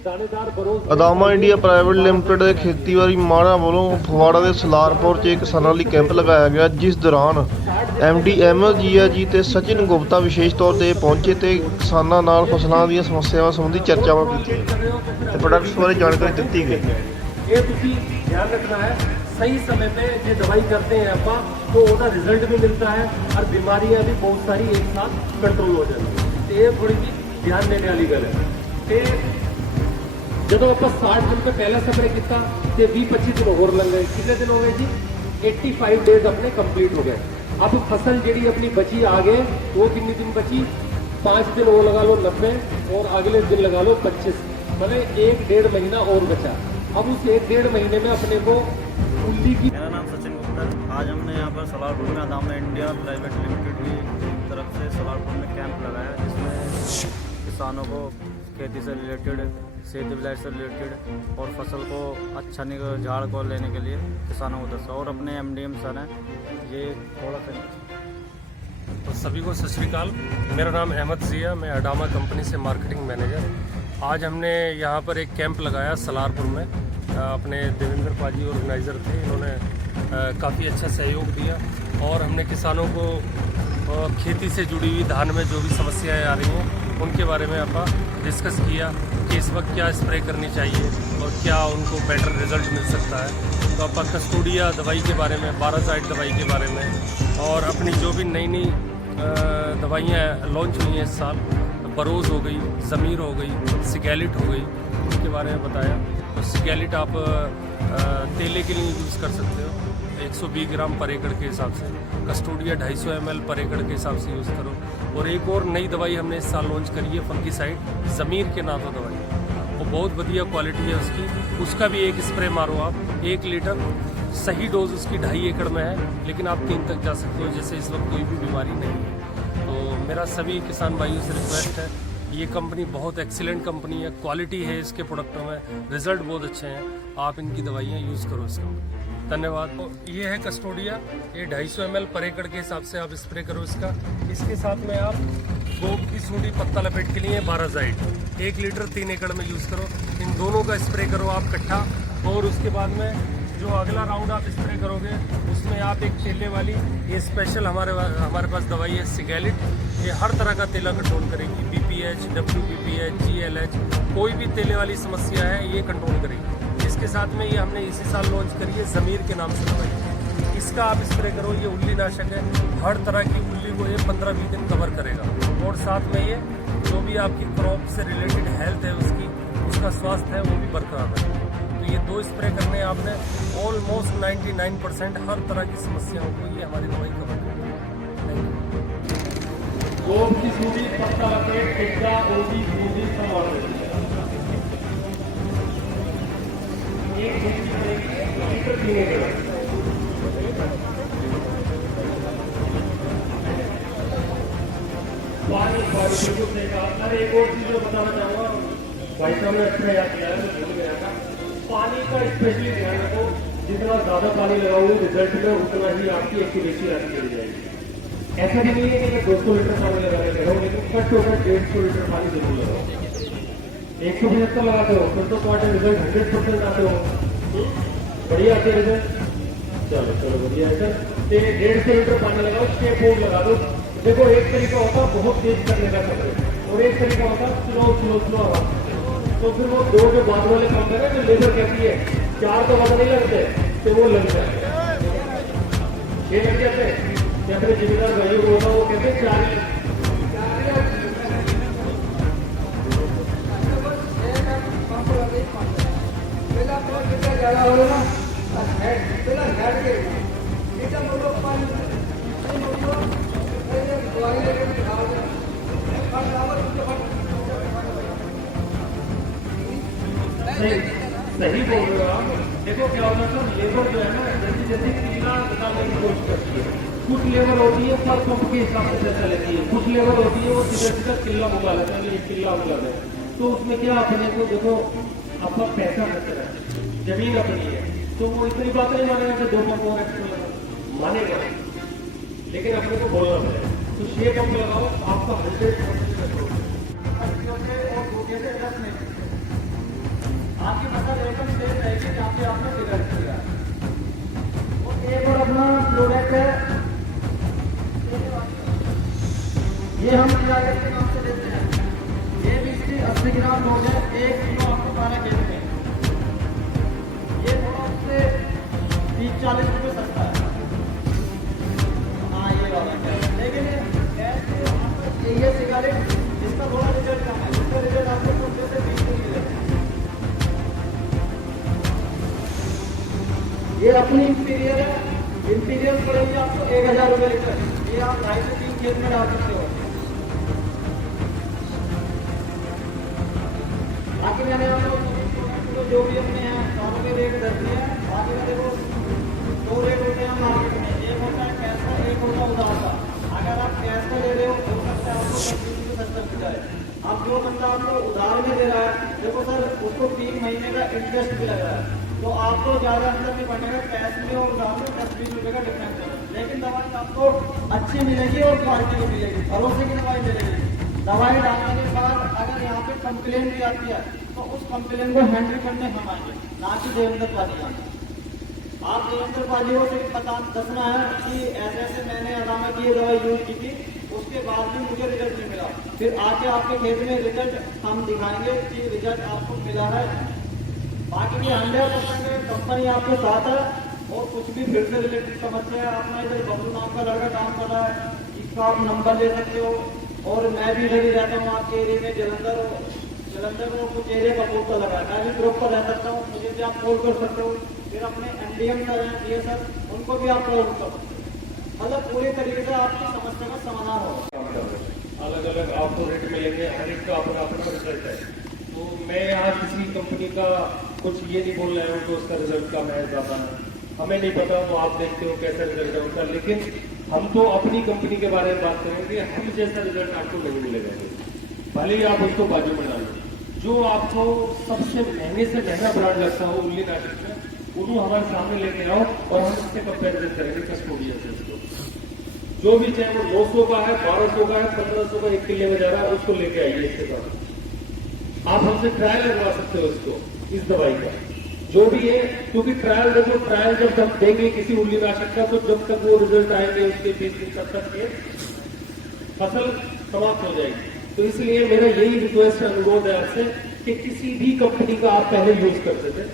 ਅਦਾਮਾ India private limited ਦੇ ਖੇਤੀਬਾੜੀ ਮਾਹਰਾਂ ਵੱਲੋਂ ਫਗਵਾੜਾ ਦੇ ਸਲਾਰਪੁਰ 'ਚ ਇੱਕ ਕਿਸਾਨਾਂ ਲਈ ਕੈਂਪ ਲਗਾਇਆ ਗਿਆ, ਜਿਸ ਦੌਰਾਨ MD ML ਜੀਆ ਜੀ ਤੇ ਸਚਿਨ ਗੁਪਤਾ ਵਿਸ਼ੇਸ਼ ਤੌਰ ਤੇ ਪਹੁੰਚੇ ਤੇ ਕਿਸਾਨਾਂ ਨਾਲ ਫਸਲਾਂ ਦੀਆਂ ਸਮੱਸਿਆਵਾਂ ਸੰਬੰਧੀ ਚਰਚਾਵਾਂ ਕੀਤੀਆਂ ਤੇ ਪ੍ਰੋਡਕਟਸ ਬਾਰੇ ਜਾਣਕਾਰੀ ਦਿੱਤੀ ਗਈ। ਇਹ ਤੁਸੀਂ ਧਿਆਨ ਰੱਖਣਾ ਹੈ, सही समय पे जो दवाई करते हैं आप तो उसका रिजल्ट भी मिलता है और बीमारियां भी बहुत सारी एक साथ कंट्रोल हो जाती हैं। तो ये थोड़ी सी ध्यान देने वाली गल है। तो जो आप 60 दिन पे पहला स्प्रे किया तो 20-25 दिन होर लग गए, कितने दिन हो गए जी? 85 डेज अपने कंप्लीट हो गए। अब फसल जी अपनी बची आगे वो कितनी दिन बची? 5 दिन वो लगा लो 90 और अगले दिन लगा लो 25, मतलब 1-1.5 महीना और बचा। अब उस 1-1.5 महीने में अपने को मेरा नाम सचिन गुप्ता है। आज हमने यहाँ पर सलारपुर में अदामा इंडिया प्राइवेट लिमिटेड की तरफ से सलारपुर में कैंप लगाया, जिसमें किसानों को खेती से रिलेटेड, सेहत विलायत से रिलेटेड और फसल को अच्छा झाड़ को लेने के लिए किसानों को दसा, और अपने MDM सर हैं, ये थोड़ा सा तो सभी को सत श्री अकाल। मेरा नाम अहमद जिया, मैं अडामा कंपनी से मार्केटिंग मैनेजर। आज हमने यहाँ पर एक कैंप लगाया सलारपुर में। अपने देवेंद्र पाजी ऑर्गेनाइज़र थे, इन्होंने काफ़ी अच्छा सहयोग दिया और हमने किसानों को खेती से जुड़ी हुई धान में जो भी समस्याएं आ रही हैं उनके बारे में आप डिस्कस किया कि इस वक्त क्या स्प्रे करनी चाहिए और क्या उनको बेटर रिजल्ट मिल सकता है। तो आप कस्टोडिया दवाई के बारे में, बारासाइट दवाई के बारे में और अपनी जो भी नई नई दवाइयाँ लॉन्च हुई हैं इस साल, बरोज़ हो गई, ज़मीर हो गई, सिगैलिट हो गई, उनके बारे में बताया। तो सिगैलिट आप तेले के लिए यूज़ कर सकते हो 120 ग्राम पर एकड़ के हिसाब से, कस्टोडिया 250 ml पर एकड़ के हिसाब से यूज़ करो। और एक और नई दवाई हमने इस साल लॉन्च करी है फंगीसाइड, ज़मीर के नाम से दवाई, वो बहुत बढ़िया क्वालिटी है उसकी, उसका भी एक स्प्रे मारो आप 1 लीटर। सही डोज उसकी 2.5 एकड़ में है, लेकिन आप 3 तक जा सकते हो, जैसे इस वक्त कोई भी बीमारी नहीं है। तो मेरा सभी किसान भाइयों से रिक्वेस्ट है, ये कंपनी बहुत एक्सीलेंट कंपनी है, क्वालिटी है इसके प्रोडक्टों में, रिजल्ट बहुत अच्छे हैं, आप इनकी दवाइयाँ यूज़ करो इस कंपनी। धन्यवाद। तो ये है कस्टोडिया, ये 250 ml पर एकड़ के हिसाब से आप स्प्रे करो इसका। इसके साथ में आप गोब की सूंडी पत्ता लपेट के लिए बारासाइट 1 लीटर 3 एकड़ में यूज़ करो। इन दोनों का स्प्रे करो आप इकट्ठा। और उसके बाद में जो अगला राउंड आप स्प्रे करोगे उसमें आप एक तेले वाली, ये स्पेशल हमारे पास दवाई है सिगैलिट, ये हर तरह का तेला कंट्रोल करेगी, BPH, WBPH, GLH, कोई भी तेले वाली समस्या है ये कंट्रोल करेगी। इसके साथ में ये हमने इसी साल लॉन्च करी है ज़मीर के नाम से दवाई, इसका आप स्प्रे करो। ये उल्ली नाशक है, हर तरह की उल्ली को ये 15-20 दिन कवर करेगा। और साथ में ये जो भी आपकी क्रॉप से रिलेटेड हेल्थ है उसका स्वास्थ्य है वो भी बरकरार है। तो ये 2 स्प्रे करने आपने ऑलमोस्ट 99% हर तरह की समस्याओं को ये हमारी दवाई कवर करती है। गोब की सूंडी पत्ता लपेट टिक्का ओदी सूंडी संभाल अरे एक और चीज बताना चाहूँगा, भाई साहब ने अच्छा याद किया है, भूल गया था। पानी का स्पेशली ध्यान रखो, जितना ज़्यादा पानी लगाओगे रिजल्ट में उतना ही आपकी एक्यूरेसी आती चली जाएगी। ऐसा भी नहीं है कि मैं 200 लीटर पानी लगाने लगा हूँ, लेकिन कट होकर 150 लीटर पानी जरूर लगाओ। 175 लगाते हो फिर तो तुम्हारे रिजल्ट 100% आते हो, बढ़िया आते रिजल्ट। चलो बढ़िया है सर। 150 लीटर पानी लगाओ, 6 फूट लगा दो। देखो एक तरीका होता है बहुत तेज करने का सफर, और एक तरीका होता है स्लो आवाज। तो फिर वो 2 जो बाद वाले काम करें जो लेबर कहती है 4 तो पता नहीं लगते, तो वो लग जाते ये लग जाते हैं। अपने जिम्मेदार भाइयों को होता वो कहते हैं 4 सही बोल रहे हो आप। देखो क्या होता है, लेबर जो है ना जल्दी कीला निकालने की कोशिश करती है। कुछ लेबर होती है पर पंप के हिसाब से पैसा लेती है, कुछ लेबर होती है वो सीधा किला बुला लेते हैं, किला बुला दें। तो उसमें क्या अपने को देखो अपना पैसा खर्च रहा है, जमीन अपनी है, तो वो इतनी बात नहीं मानेगा कि 2 पंप और एक्स्ट्रा मानेगा, लेकिन अपने को बोलना पड़ेगा। तो 6 पंप लगाओ, आपका 100% और 2 से 10 नहीं पैकेट के नाम से देते हैं। ये बिजली 80 ग्राम लोग है, 1 किलो आपको पाना खेत में। ये थोड़ा उससे 30-40 रुपये सस्ता है। हाँ ये वाला है, लेकिन ये सिगारेट इसका थोड़ा रिजल्ट कम है, इसका रिजल्ट आपको 15 से 20 दिन मिलेगा। ये अपनी इंटीरियर है, इंटीरियर पड़ेगी आपको 1000 रुपये लीटर। ये आप 2.5 से 3 खेत में डाल सकते हो। बाकी मैंने आपको जो भी अपने यहाँ सारों के रेट दस दिए हैं। बाकी का देखो 2 रेट होते हैं मार्केट में, एक होता है कैश का, एक होता है उधार का। अगर आप कैश का ले रहे हो सकता है आपको 25 से 70 मिल जाए। अब जो बंदा आपको उधार में दे रहा है, देखो सर उसको 3 महीने का इंटरेस्ट भी लग रहा है, तो आपको ज़्यादा अंतर नहीं पड़ेगा। कैश में और उधार में 10-20 रुपये का डिफरेंस है, लेकिन दवाई आपको अच्छी मिलेगी और क्वालिटी की मिलेगी, भरोसे की दवाई मिलेगी। दवाई डालने के बाद अगर यहाँ पे कंप्लेन भी आती है तो उस कंप्लेन को हैंडल करने हम आएंगे, ना कि देवेंद्र पाजी आएंगे। आप देवेंद्र पाजी को सिर्फ दसना है कि ऐसे ऐसे मैंने अदामा की ये दवाई यूज की थी, उसके बाद भी मुझे रिजल्ट नहीं मिला। फिर आके आपके खेत में रिजल्ट हम दिखाएंगे कि रिजल्ट आपको मिला है। बाकी की 100% कंपनी आपके साथ है। और कुछ भी फिर से रिलेटेड समस्या है, अपना इधर बबलू नाम का लड़का काम कर रहा है, इसका आप नंबर ले सकते हो। और मैं भी इधर ही रहता हूँ आपके एरिया में, जलंधर में कुछ एरिया कपूरथला लगा है, मैं भी ग्रुप पर रह सकता हूँ, मुझे भी आप कॉल कर सकते हो। फिर अपने MDM सर हैं ये सर, उनको भी आप कॉल कर सकते हो। मतलब पूरी तरीके से आपकी समस्या का समाधान होगा। अलग अलग आपको रेट मिलेंगे, हर एक का अपना अपना रिजल्ट है। तो मैं यहाँ किसी कंपनी का कुछ ये नहीं बोल रहा हूँ कि उसका रिजल्ट कम है ज़्यादा है, हमें नहीं पता, वो आप देखते हो कैसा रिजल्ट है उनका। लेकिन हम तो अपनी कंपनी के बारे में बात करेंगे, हम जैसा रिजल्ट आपको नहीं मिलेगा, भले ही आप उसको बाजू में डालें। जो आपको सबसे महंगे से महंगा ब्रांड लगता हो उल्ली नाशक में, उन्होंने हमारे सामने लेके आओ और हम उससे कंपेरिजन करेंगे कस्टोडियन से उसको। जो भी चाहे वो 900 का है, 1200 का है, 1500 का 1 किलो में जा रहा है, उसको लेके आइए इसके साथ। आप हमसे ट्रायल लगवा सकते हो इसको, इस दवाई का जो भी है, क्योंकि ट्रायल देखो, ट्रायल जब हम देंगे किसी उल्लीनाशक का, तो जब तक वो रिजल्ट आएंगे उसके 20 दिन तक के फसल समाप्त हो जाएगी। तो इसलिए मेरा यही रिक्वेस्ट अनुरोध है आपसे कि किसी भी कंपनी का आप पहले यूज करते थे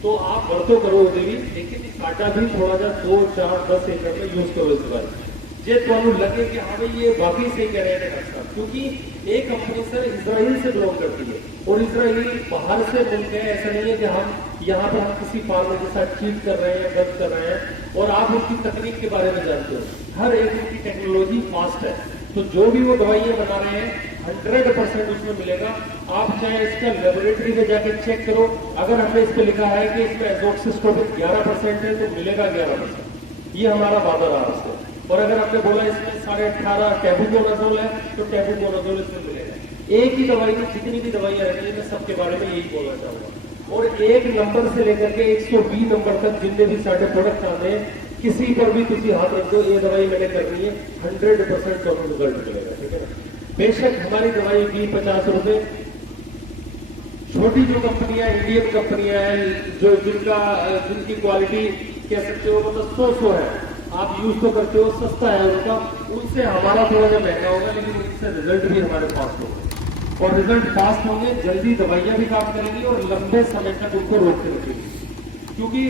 तो आप बढ़तो करो देवी, लेकिन साटा भी थोड़ा सा 2, 4, 10 एकड़ में यूज करो इस बार। जे तो लगे कि हाँ भाई ये वाकई सही कह रहे हैं डॉक्टर, क्योंकि एक कंपनी सर इजराइल से बिलोंग करती है और इजराइल बाहर से मुल्क है। ऐसा नहीं है कि हम यहाँ पर हम किसी फार्मर के साथ चीट कर रहे हैं, गलत कर रहे हैं। और आप उनकी तकनीक के बारे में जानते हो, हर एक उनकी टेक्नोलॉजी फास्ट है। तो जो भी वो दवाइयाँ बना रहे हैं 100% उसमें मिलेगा। आप चाहे इसका लेबोरेटरी में जाके चेक करो, अगर हमने इस पे लिखा है कि इसमें एजोक्सिस्ट्रोबिन 11% है तो मिलेगा 11%, ये हमारा वादा रहा उससे। और अगर आपने बोला इसमें 18.5 टैबुकोनाजोल है तो टैबुकोनाजोल इसमें मिलेगा। एक ही दवाई में जितनी भी दवाइयाँ रहती है, मैं सबके बारे में यही बोलना चाहूंगा। और 1 नंबर से लेकर के 120 नंबर तक जितने भी सारे प्रोडक्ट आते हैं, किसी पर भी किसी हाथ रख दो, ये दवाई मैंने करनी है, 100% तो रिजल्ट मिलेगा, ठीक है ना। बेशक हमारी दवाई की 50 रुपए, छोटी जो कंपनियां, इंडियन कंपनियां हैं, जो जिनकी क्वालिटी कह सकते हो मतलब 100 है, आप यूज तो करते हो, सस्ता है उनका, उनसे हमारा थोड़ा सा महंगा होगा, लेकिन उनसे रिजल्ट भी हमारे पास होगा। और रिजल्ट फास्ट होंगे, जल्दी दवाइयां भी काम करेंगी और लंबे समय तक उनको रोकते रखेंगी। क्योंकि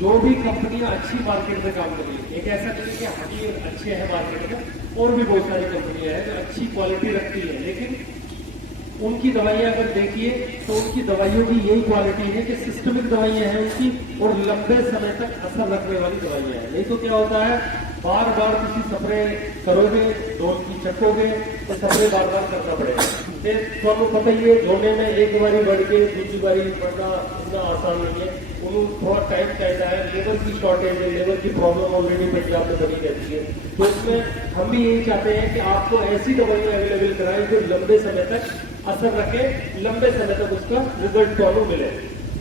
जो भी कंपनियां अच्छी मार्केट में काम कर रही है, एक ऐसा नहीं कि हम ही अच्छे हैं मार्केट में, और भी बहुत सारी कंपनियां हैं जो अच्छी क्वालिटी रखती है, लेकिन उनकी दवाइयां अगर देखिए तो उनकी दवाइयों की यही क्वालिटी है कि सिस्टमिक दवाइयां हैं उनकी और लंबे समय तक असर रखने वाली दवाइयां हैं। नहीं तो क्या होता है, बार बार किसी स्प्रे करोगे, डोल की चकोगे तो स्प्रे बार बार करना पड़ेगा। तो आपको पता ही है, धोने में एक बारी बढ़ के दूसरी बारी बढ़ना इतना आसान नहीं है, उन्हें थोड़ा टाइम चाहिए है। लेबर की शॉर्टेज है, लेबर की प्रॉब्लम ऑलरेडी पंजाब में बनी रहती है। तो इसमें हम भी यही चाहते हैं कि आपको ऐसी दवाइयाँ अवेलेबल कराएं जो लंबे समय तक असर रखे, लंबे समय तक उसका रिजल्ट तो मिले।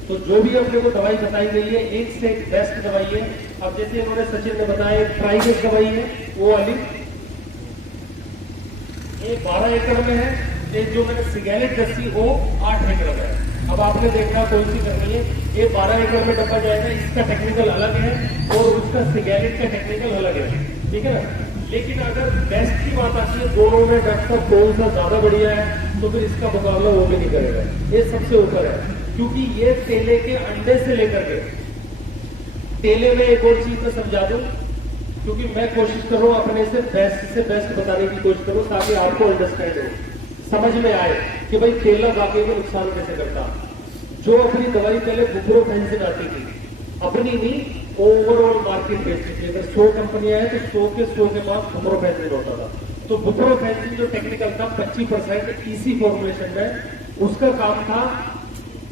तो जो भी अपने को दवाई बताई गई है, एक से एक बेस्ट दवाई है। अब जैसे इन्होंने सचिन ने बताया, ट्राइजेस दवाई है वो वाली, ये 12 एकड़ में है। ये जो मैंने सिगैलेट दसी वो 8 एकड़ में है। अब आपने देखना कौन सी करनी है, ये 12 एकड़ में डब्बा जाएगा, इसका टेक्निकल अलग है और उसका सिगैलेट का टेक्निकल अलग है, ठीक है ना। लेकिन अगर बेस्ट की बात आती है, दोनों में डॉक्टर कौन सा ज्यादा बढ़िया है, तो फिर इसका मुकाबला वो भी नहीं करेगा। ये सबसे ऊपर है, क्योंकि ये केले के अंडे से लेकर के केले में एक और चीज मैं समझा दूं, क्योंकि मैं कोशिश करूं अपने से बेस्ट बताने की कोशिश करूं, ताकि आपको अंडरस्टैंड हो, समझ में आए कि भाई केला वाकई में नुकसान कैसे करता। जो अपनी दवाई पहले बुप्रोफेंसिन आती थी, अपनी नहीं ओवरऑल मार्केट बेसिस पे, अगर 100 कंपनियां हैं तो 100 के पास बुप्रोफेंसिन होता था। तो बुप्रोफेंसिन जो टेक्निकल था 25% इसी फॉर्मुलेशन में, उसका काम था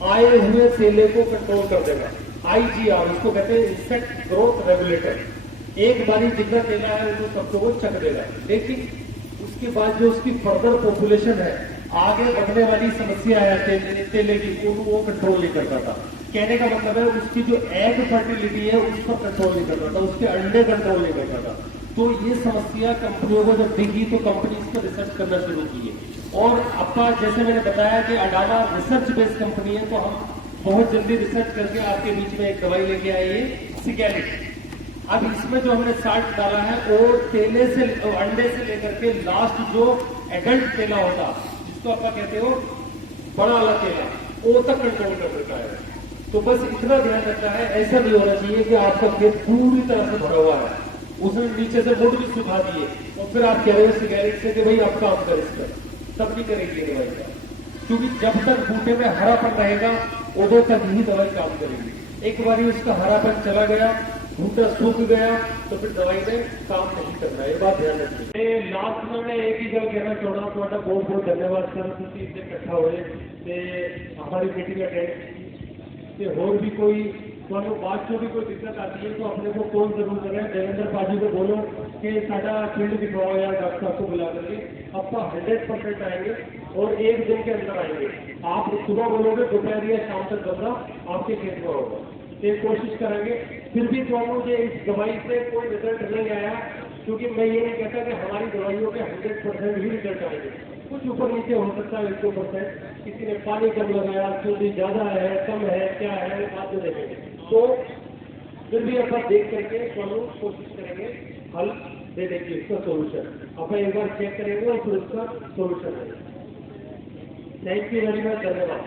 आए हुए केले को कंट्रोल कर देगा। IGR उसको कहते हैं इंसेक्ट ग्रोथ रेगुलेटर। एक बारी जितना केला है वो सबको चक देगा, लेकिन उसके बाद जो उसकी फर्दर पॉपुलेशन है, आगे बढ़ने वाली समस्या है केले की, वो कंट्रोल नहीं करता था। कहने का मतलब है उसकी जो एग फर्टिलिटी है उस पर कंट्रोल नहीं करता था, उसके अंडे कंट्रोल नहीं करता था। तो ये समस्या कंपनियों को जब दिखी तो कंपनी इस पर रिसर्च करना शुरू की है। और आपका जैसे मैंने बताया कि अडामा रिसर्च बेस्ड कंपनी है, तो हम बहुत जल्दी रिसर्च करके आपके बीच में एक दवाई लेके आए, ये सिगैलिक। अब इसमें जो हमने साल्ट डाला है वो केले से अंडे से लेकर के लास्ट जो एडल्ट केला होता, जिसको आप कहते हो बड़ा वाला केला, वो तक कंट्रोल कर देता है। तो बस इतना ध्यान रखना है, ऐसा नहीं होना चाहिए कि आपका खेत पूरी तरह से भरा हुआ है, उसने नीचे से मुड़ भी सुखा दिए और फिर आप कह रहे हो सिगरेट से कि भाई अब काम कर इस पर, तब नहीं करेगी दवाई का। क्योंकि जब तक बूटे में हरापन रहेगा उधर तक ही दवाई काम करेगी। एक बार उसका हरापन चला गया, बूटा सूख गया, तो फिर दवाई ने काम नहीं करना, ये बात ध्यान रखिए। लास्ट में मैं एक ही गल कहना चाहना, थोड़ा बहुत बहुत धन्यवाद सर, तुम इतने इकट्ठा हुए हमारी मीटिंग अटेंड की। और भी कोई ਤੁਹਾਨੂੰ ਬਾਅਦ ਚੋਂ भी कोई दिक्कत आती है तो अपने को कॉल जरूर करें। देवेंद्र पाजी को बोलो कि साडा फील्ड दिखवाओ या डॉक्टर साहब को बुला करके, आपका 100% आएंगे और एक दिन के अंदर आएंगे। आप सुबह बोलोगे, दोपहर या शाम तक बंदा आपके खेत में होगा। ये कोशिश करेंगे। फिर भी तो मुझे इस दवाई से कोई रिजल्ट नहीं आया, क्योंकि मैं ये नहीं कहता कि हमारी दवाइयों के 100% ही रिजल्ट आएंगे। कुछ ऊपर नीचे हो सकता है 100%, किसी ने पानी कम लगाया, चूड़ी ज्यादा है कम है क्या है, बात में देखेंगे। तो फिर भी अपन देख करके कोशिश करेंगे हल दे देंगे, इसका सोल्यूशन अपन एक बार चेक करेंगे और फिर उसका सोल्यूशन है। थैंक यू वेरी मच, धन्यवाद।